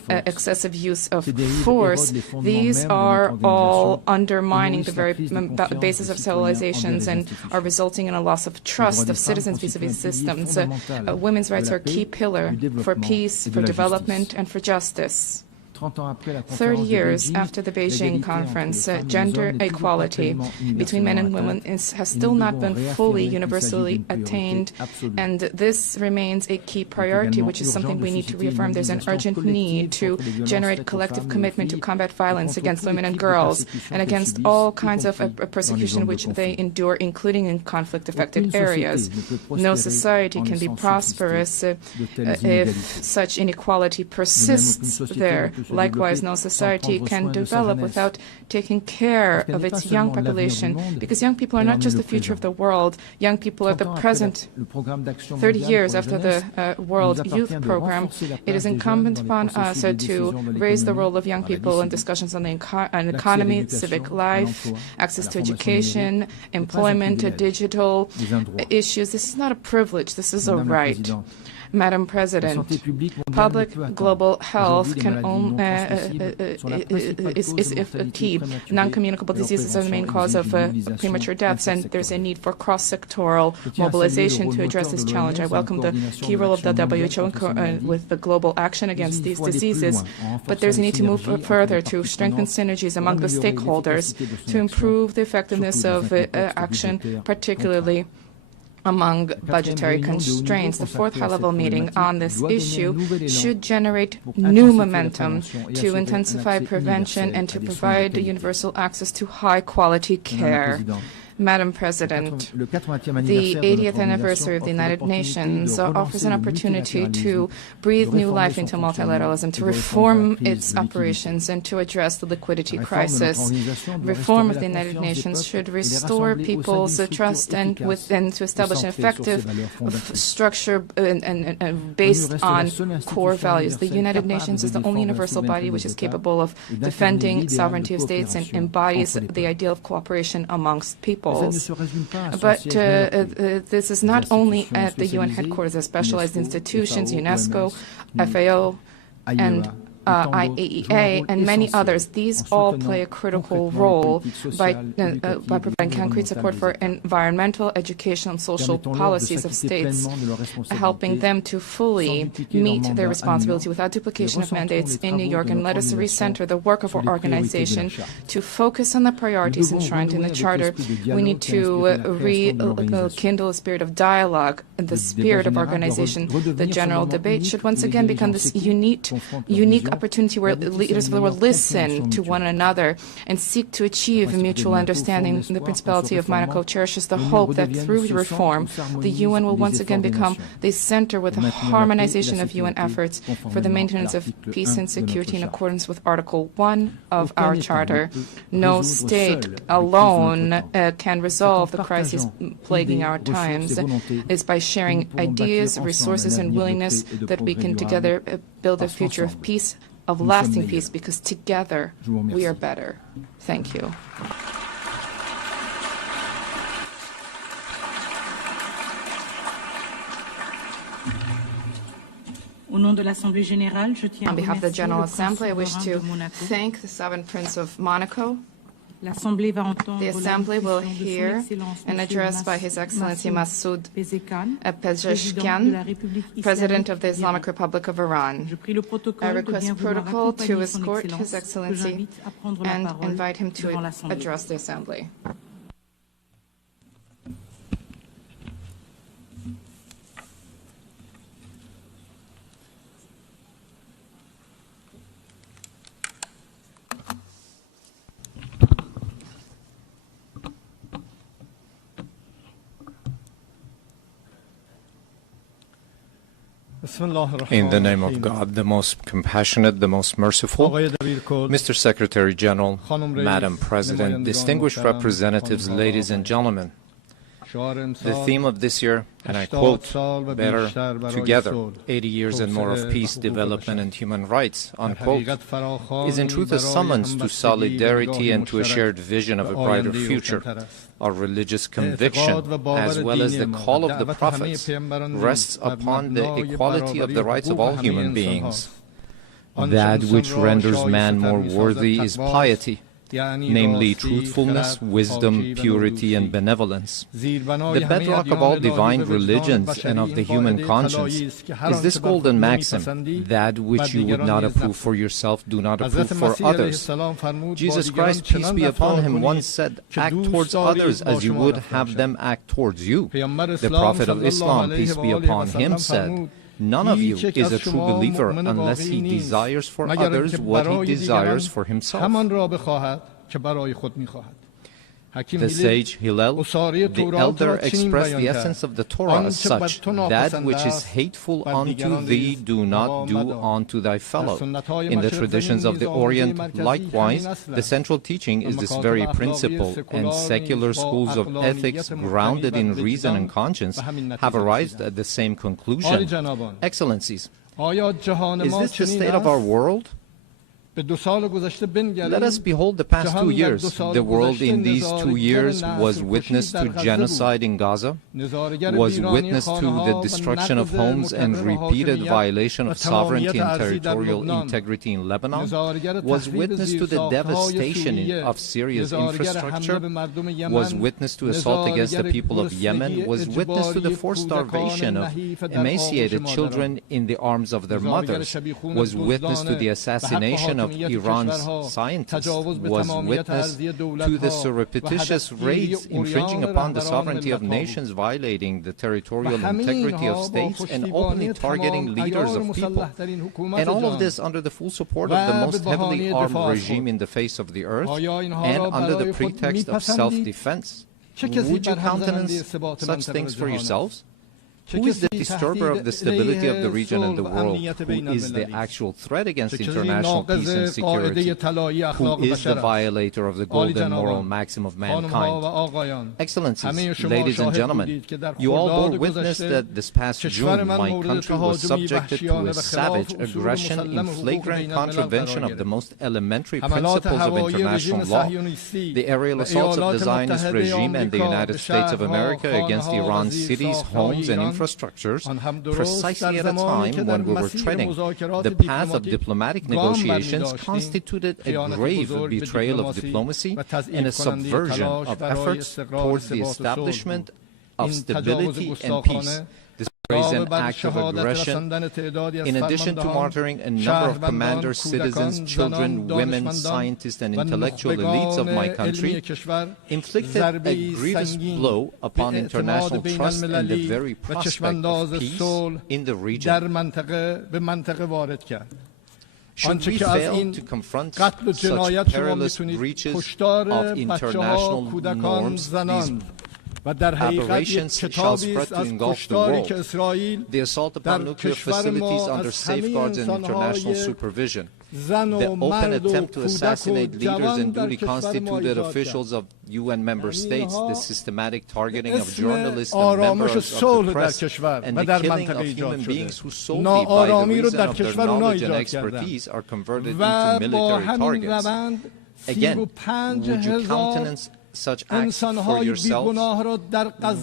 excessive use of force, these are all undermining the very basis of civilizations and are resulting in a loss of trust of citizens vis-à-vis systems. Women's rights are a key pillar for peace, for development, and for justice. 30 years after the Beijing conference, gender equality between men and women has still not been fully universally attained, and this remains a key priority, which is something we need to reaffirm. There's an urgent need to generate collective commitment to combat violence against women and girls and against all kinds of persecution which they endure, including in conflict-affected areas. No society can be prosperous if such inequality persists there. Likewise, no society can develop without taking care of its young population, because young people are not just the future of the world. Young people are the present. 30 years after the World Youth Program, it is incumbent upon us to raise the role of young people in discussions on the economy, civic life, access to education, employment, digital issues. This is not a privilege. This is a right. Madam President, public global health is key. Non-communicable diseases are the main cause of premature deaths, and there's a need for cross-sectoral mobilization to address this challenge. I welcome the key role of the WHO with the global action against these diseases, but there's a need to move further to strengthen synergies among the stakeholders to improve the effectiveness of action, particularly among budgetary constraints. The fourth high-level meeting on this issue should generate new momentum to intensify prevention and to provide universal access to high-quality care. Madam President, the 80th anniversary of the United Nations offers an opportunity to breathe new life into multilateralism, to reform its operations, and to address the liquidity crisis. Reform of the United Nations should restore people's trust and to establish an effective structure based on core values. The United Nations is the only universal body which is capable of defending sovereignty of states and embodies the ideal of cooperation amongst people. But this is not only at the UN headquarters. As specialized institutions, UNESCO, FAO, and IAEA, and many others. These all play a critical role by providing concrete support for environmental, educational, and social policies of states, helping them to fully meet their responsibility without duplication of mandates in New York. And let us recenter the work of our organization to focus on the priorities enshrined in the Charter. We need to rekindle a spirit of dialogue, the spirit of organization. The general debate should once again become this unique opportunity where leaders of the world listen to one another and seek to achieve mutual understanding. The Principality of Monaco cherishes the hope that through reform, the UN will once again become the center with the harmonization of UN efforts for the maintenance of peace and security in accordance with Article 1 of our Charter. No state alone can resolve the crisis plaguing our times. It's by sharing ideas, resources, and willingness that we can together build a future of peace, of lasting peace, because together we are better. Thank you. On behalf of the General Assembly, I wish to thank the Sovereign Prince of Monaco. The Assembly will hear an address by His Excellency Masoud Pezeshkian, President of the Islamic Republic of Iran. I request protocol to escort His Excellency and invite him to address the Assembly. In the name of God, the most compassionate, the most merciful, Mr. Secretary General, Madam President, distinguished representatives, ladies and gentlemen, the theme of this year, and I quote, "Better together, 80 years and more of peace, development, and human rights," unquote, is in truth a summons to solidarity and to a shared vision of a brighter future. Our religious conviction, as well as the call of the prophets, rests upon the equality of the rights of all human beings. That which renders man more worthy is piety, namely truthfulness, wisdom, purity, and benevolence. The bedrock of all divine religions and of the human conscience is this golden maxim: that which you would not approve for yourself, do not approve for others. Jesus Christ, peace be upon him, once said, "Act towards others as you would have them act towards you." The Prophet of Islam, peace be upon him, said, "None of you is a true believer unless he desires for others what he desires for himself." The sage Hillel, the elder, expressed the essence of the Torah as such: that which is hateful unto thee, do not do unto thy fellow. In the traditions of the Orient, likewise, the central teaching is this very principle, and secular schools of ethics, grounded in reason and conscience, have arrived at the same conclusion. Excellencies, is this the state of our world? Let us behold the past 2 years. The world in these 2 years was witness to genocide in Gaza, was witness to the destruction of homes and repeated violation of sovereignty and territorial integrity in Lebanon, was witness to the devastation of Syria's infrastructure, was witness to assault against the people of Yemen, was witness to the forced starvation of emaciated children in the arms of their mothers, was witness to the assassination of Iran's scientists, was witness to the surreptitious raids infringing upon the sovereignty of nations, violating the territorial integrity of states, and openly targeting leaders of people. And all of this under the full support of the most heavily armed regime in the face of the earth, and under the pretext of self-defense. Would you countenance such things for yourselves? Who is the disturber of the stability of the region and the world? Who is the actual threat against international peace and security? Who is the violator of the golden moral maxim of mankind? Excellencies, ladies and gentlemen, you all bore witness that this past June my country was subjected to a savage aggression in flagrant contravention of the most elementary principles of international law. The aerial assaults of the Zionist regime and the United States of America against Iran's cities, homes, and infrastructures precisely at a time when we were treading the path of diplomatic negotiations constituted a grave betrayal of diplomacy and a subversion of efforts towards the establishment of stability and peace. This brazen act of aggression, in addition to martyring a number of commanders, citizens, children, women, scientists, and intellectual elites of my country, inflicted a grievous blow upon international trust and the very prospect of peace in the region. Should we fail to confront such perilous breaches of international norms, these aberrations shall spread to engulf the world. The assault upon nuclear facilities under safeguards and international supervision, the open attempt to assassinate leaders and duly constituted officials of UN member states, the systematic targeting of journalists and members of the press, and the killing of human beings who solely by the reason of their knowledge and expertise are converted into military targets. Again, would you countenance such acts for yourselves?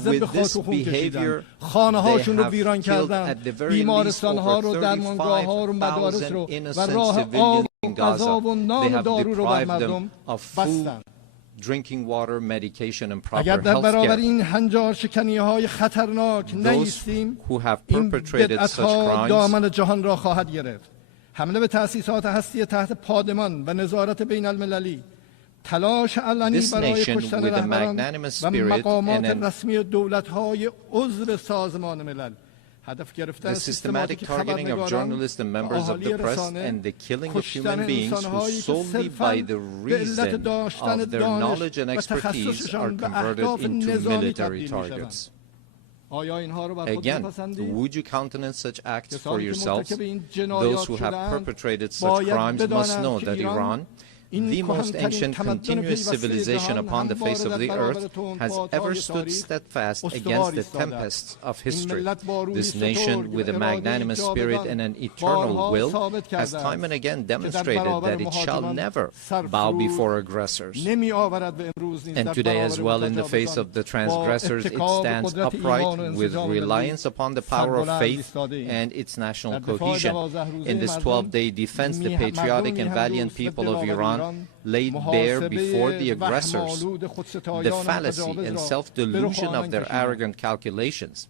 With this behavior, they have killed at the very least over 35,000 innocent civilians in Gaza. They have deprived them of food, drinking water, medication, and proper health care. Those who have perpetrated such crimes حمله به تأسیسات هستی تحت پادمان و نظارت بین المللی تلاش علنی برای کشتن رهبران و مقامات رسمی دولت‌های عضو سازمان ملل هدف گرفتن systematic targeting of journalists and members of the press and the killing of human beings who solely by the reason of their knowledge and expertise are converted into military targets. Again, would you countenance such acts for yourselves? Those who have perpetrated such crimes must know that Iran, the most ancient continuous civilization upon the face of the earth, has ever stood steadfast against the tempests of history. This nation, with a magnanimous spirit and an eternal will, has time and again demonstrated that it shall never bow before aggressors. And today as well, in the face of the transgressors, it stands upright with reliance upon the power of faith and its national cohesion. In this 12-day defense, the patriotic and valiant people of Iran laid bare before the aggressors the fallacy and self-delusion of their arrogant calculations.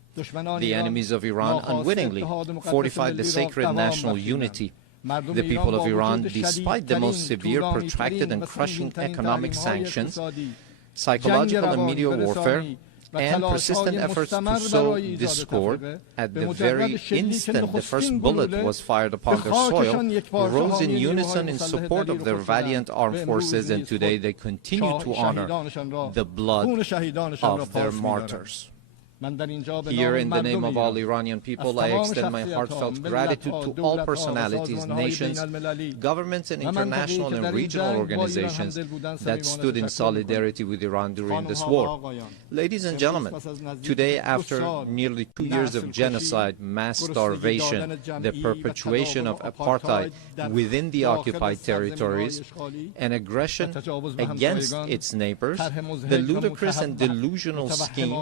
The enemies of Iran unwittingly fortified the sacred national unity. The people of Iran, despite the most severe, protracted, and crushing economic sanctions, psychological and media warfare, and persistent efforts to sow discord, at the very instant the first bullet was fired upon their soil, rose in unison in support of their valiant armed forces, and today they continue to honor the blood of their martyrs. Here, in the name of all Iranian people, I extend my heartfelt gratitude to all personalities, nations, governments, and international and regional organizations that stood in solidarity with Iran during this war. Ladies and gentlemen, today, after nearly 2 years of genocide, mass starvation, the perpetuation of apartheid within the occupied territories, and aggression against its neighbors, the ludicrous and delusional scheme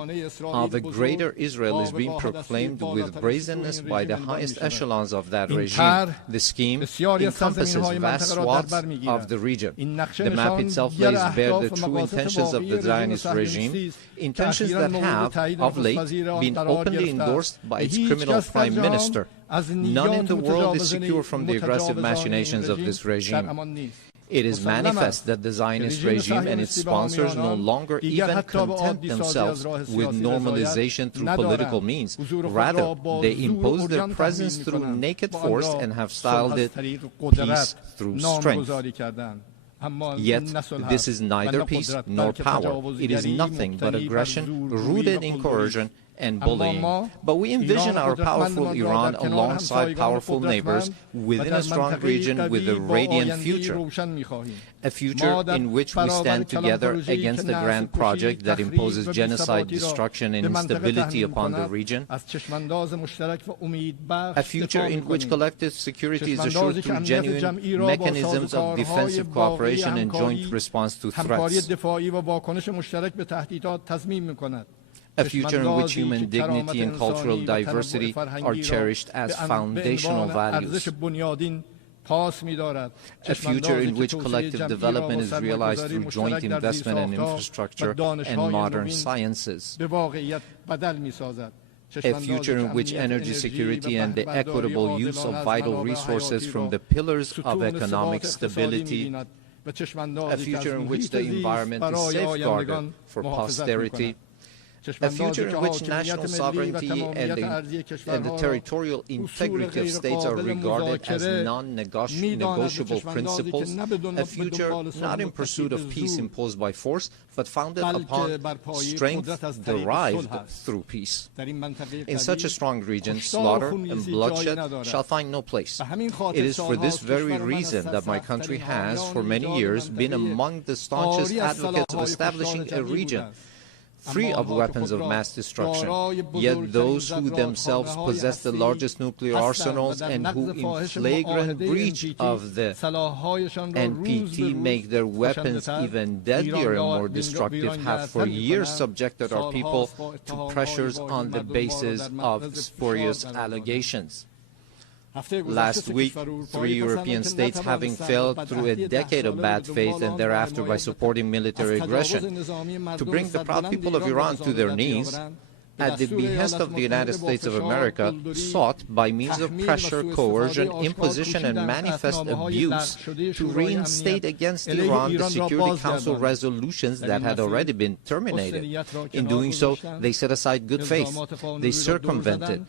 of a Greater Israel is being proclaimed with brazenness by the highest echelons of that regime. The scheme encompasses vast swaths of the region. The map itself lays bare the true intentions of the Zionist regime, intentions that have, of late, been openly endorsed by its criminal prime minister. None in the world is secure from the aggressive machinations of this regime. It is manifest that the Zionist regime and its sponsors no longer even content themselves with normalization through political means. Rather, they impose their presence through naked force and have styled it peace through strength. Yet, this is neither peace nor power. It is nothing but aggression rooted in coercion and bullying. But we envision our powerful Iran alongside powerful neighbors within a strong region with a radiant future. A future in which we stand together against the grand project that imposes genocide, destruction, and instability upon the region. A future in which collective security is assured through genuine mechanisms of defensive cooperation and joint response to threats. a future in which human dignity and cultural diversity are cherished as foundational values, a future in which collective development is realized through joint investment in infrastructure and modern sciences, a future in which energy security and the equitable use of vital resources from the pillars of economic stability, a future in which the environment is safeguarded for posterity, a future in which national sovereignty and the territorial integrity of states are regarded as non-negotiable principles, a future not in pursuit of peace imposed by force, but founded upon strength derived through peace. In such a strong region, slaughter and bloodshed shall find no place. It is for this very reason that my country has, for many years, been among the staunchest advocates of establishing a region free of weapons of mass destruction, yet those who themselves possess the largest nuclear arsenals and who in flagrant breach of the NPT make their weapons even deadlier and more destructive have for years subjected our people to pressures on the basis of spurious allegations. Last week, 3 European states, having failed through a decade of bad faith and thereafter by supporting military aggression to bring the proud people of Iran to their knees, at the behest of the United States of America, sought, by means of pressure, coercion, imposition, and manifest abuse, to reinstate against Iran the Security Council resolutions that had already been terminated. In doing so, they set aside good faith. They circumvented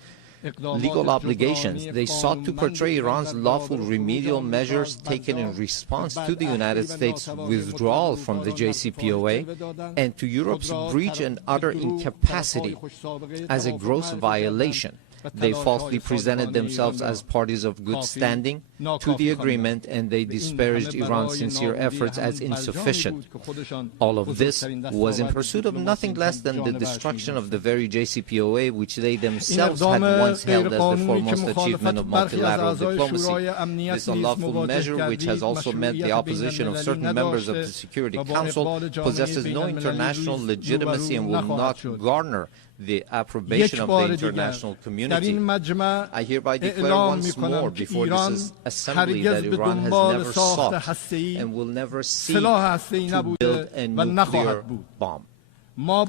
legal obligations. They sought to portray Iran's lawful remedial measures taken in response to the United States' withdrawal from the JCPOA and to Europe's breach and utter incapacity as a gross violation. They falsely presented themselves as parties of good standing to the agreement, and they disparaged Iran's sincere efforts as insufficient. All of this was in pursuit of nothing less than the destruction of the very JCPOA, which they themselves had once held as the foremost achievement of multilateral diplomacy. This unlawful measure, which has also met the opposition of certain members of the Security Council, possesses no international legitimacy and will not garner the approbation of the international community. I hereby declare once more before this assembly that Iran has never sought and will never seek to build a nuclear bomb. We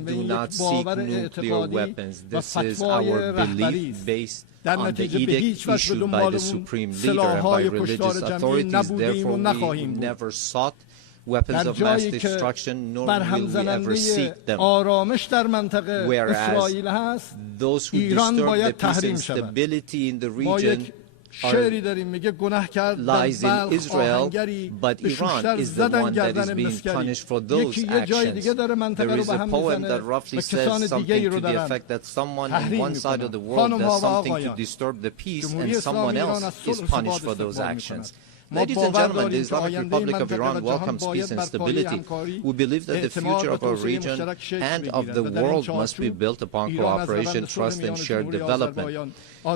do not seek nuclear weapons. This is our belief based on the edict issued by the Supreme Leader and by religious authorities. Therefore, we never sought weapons of mass destruction, nor will we ever seek them. Whereas those who disturb the peace and stability in the region lies in Israel, but Iran is the one that is being punished for those actions. There is a poem that roughly says something to the effect that someone on one side of the world does something to disturb the peace and someone else is punished for those actions. Ladies and gentlemen, the Islamic Republic of Iran welcomes peace and stability. We believe that the future of our region and of the world must be built upon cooperation, trust, and shared development.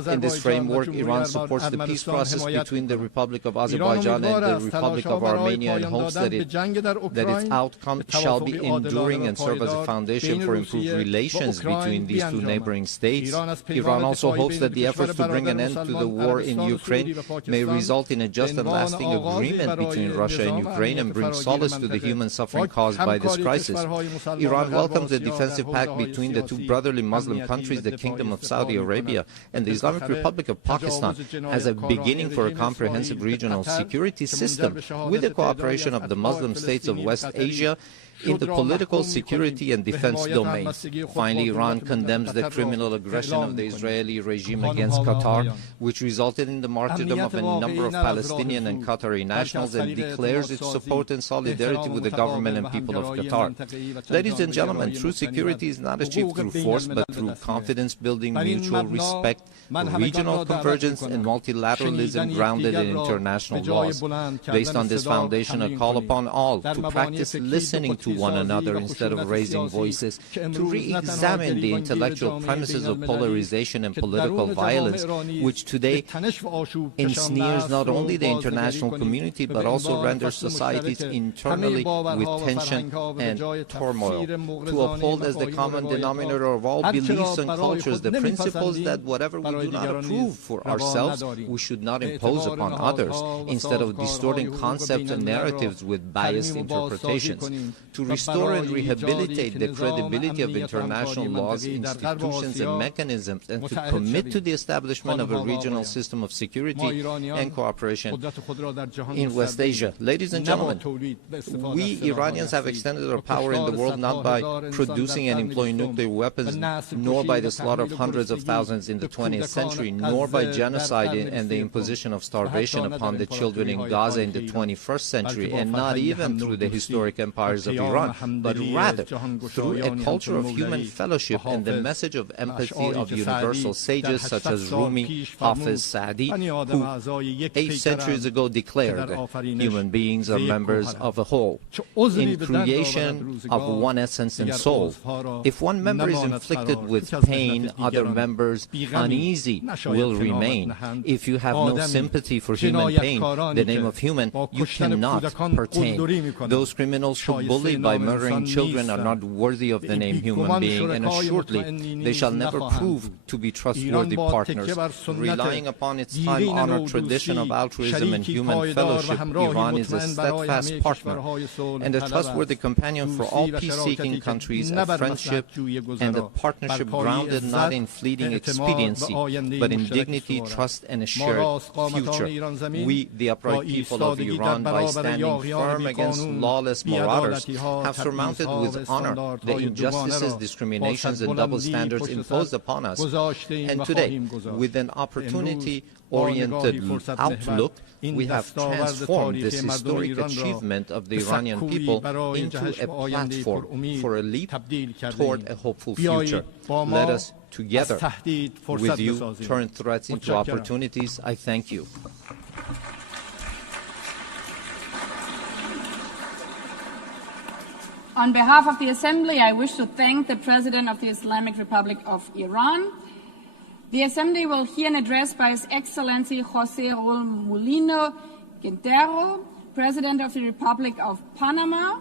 In this framework, Iran supports the peace process between the Republic of Azerbaijan and the Republic of Armenia and hopes that its outcome shall be enduring and serve as a foundation for improved relations between these two neighboring states. Iran also hopes that the efforts to bring an end to the war in Ukraine may result in a just and lasting agreement between Russia and Ukraine and bring solace to the human suffering caused by this crisis. Iran welcomes the defensive pact between the two brotherly Muslim countries, the Kingdom of Saudi Arabia and the Islamic Republic of Pakistan, as a beginning for a comprehensive regional security system with the cooperation of the Muslim states of West Asia in the political, security, and defense domains. Finally, Iran condemns the criminal aggression of the Israeli regime against Qatar, which resulted in the martyrdom of a number of Palestinian and Qatari nationals, and declares its support and solidarity with the government and people of Qatar. Ladies and gentlemen, true security is not achieved through force, but through confidence-building, mutual respect, regional convergence, and multilateralism grounded in international laws. Based on this foundation, I call upon all to practice listening to one another instead of raising voices, to re-examine the intellectual premises of polarization and political violence, which today ensnares not only the international international community, but also renders societies internally with tension and turmoil. To uphold as the common denominator of all beliefs and cultures the principles that whatever we do not approve for ourselves, we should not impose upon others, instead of distorting concepts and narratives with biased interpretations. To restore and rehabilitate the credibility of international laws, institutions, and mechanisms, and to commit to the establishment of a regional system of security and cooperation in West Asia. Ladies and gentlemen, we Iranians have extended our power in the world not by producing and employing nuclear weapons, nor by the slaughter of hundreds of thousands in the 20th century, nor by genocide and the imposition of starvation upon the children in Gaza in the 21st century, and not even through the historic empires of Iran, but rather through a culture of human fellowship and the message of empathy of universal sages such as Rumi, Hafiz, Sa'di, who 8 centuries ago declared that human beings are members of a whole, in creation of one essence and soul. If one member is inflicted with pain, other members uneasy will remain. If you have no sympathy for human pain, the name of human, you cannot pertain. Those criminals who bully by murdering children are not worthy of the name human being, and assuredly they shall never prove to be trustworthy partners. Relying upon its time-honored tradition of altruism and human fellowship, Iran is a steadfast partner and a trustworthy companion for all peace-seeking countries, a friendship and a partnership grounded not in fleeting expediency, but in dignity, trust, and a shared future. We, the upright people of Iran, by standing firm against lawless marauders, have surmounted with honor the injustices, discriminations, and double standards imposed upon us. And today, with an opportunity-oriented outlook, we have transformed this historic achievement of the Iranian people into a platform for a leap toward a hopeful future. Let us together with you turn threats into opportunities. I thank you. On behalf of the Assembly, I wish to thank the President of the Islamic Republic of Iran. The Assembly will hear an address by His Excellency José Raúl Mulino Quintero, President of the Republic of Panama.